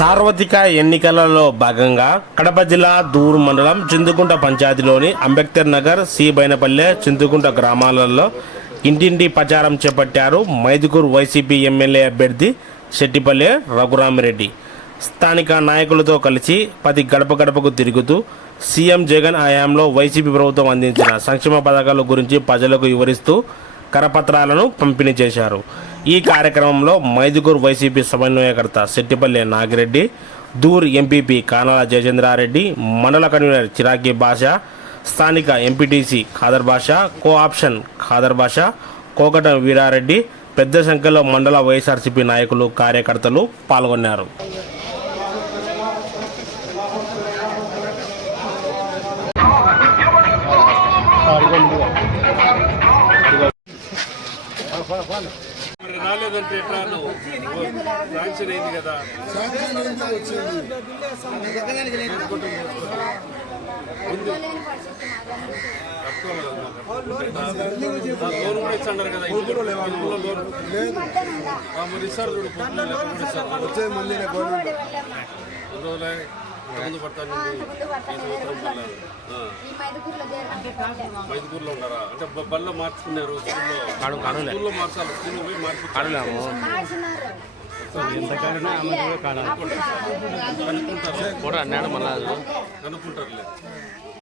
సార్వత్రిక ఎన్నికలలో భాగంగా కడప జిల్లా దూరు మండలం చిందుకుంట పంచాయతీలోని అంబేద్కర్ నగర్ సి. బైనపల్లె చిందుకుంట గ్రామాలలో ఇంటింటి ప్రచారం చేపట్టారు మైదుకూరు వైసీపీ ఎమ్మెల్యే అభ్యర్థి శెట్టిపల్లె రఘురామిరెడ్డి. స్థానిక నాయకులతో కలిసి పది గడప గడపకు తిరుగుతూ సీఎం జగన్ హయాంలో వైసీపీ ప్రభుత్వం అందించిన సంక్షేమ పథకాల గురించి ప్రజలకు వివరిస్తూ కరపత్రాలను పంపిణీ చేశారు. ఈ కార్యక్రమంలో మైదుగూరు వైసీపీ సమన్వయకర్త శెట్టిపల్లి నాగిరెడ్డి దూర్ ఎంపీపీ కానాల జయచంద్రారెడ్డి మండల కన్వీనర్ చిరాకీ భాష స్థానిక ఎంపీటీసీ ఖాదర్ భాష కో ఆప్షన్ ఖాదర్ భాష కోకట వీరారెడ్డి పెద్ద సంఖ్యలో మండల వైఎస్ఆర్సీపీ నాయకులు కార్యకర్తలు పాల్గొన్నారు. మరి రాలేదంటే ఎట్లా నువ్వు? శాంక్షన్ అయింది కదా. లోన్ కూడా ఇచ్చన్నారు కదా మరి ఇస్తారు చూడు వచ్చే మంది రోజులే ముందు పడతాను మైదుకూరులో ఉన్నారా అంటే బ- బల్లో మార్చుకున్నారు స్కూల్లో స్కూల్లో మార్చాలి స్కూల్లో పోయి మార్చి కనుక్కుంటారులే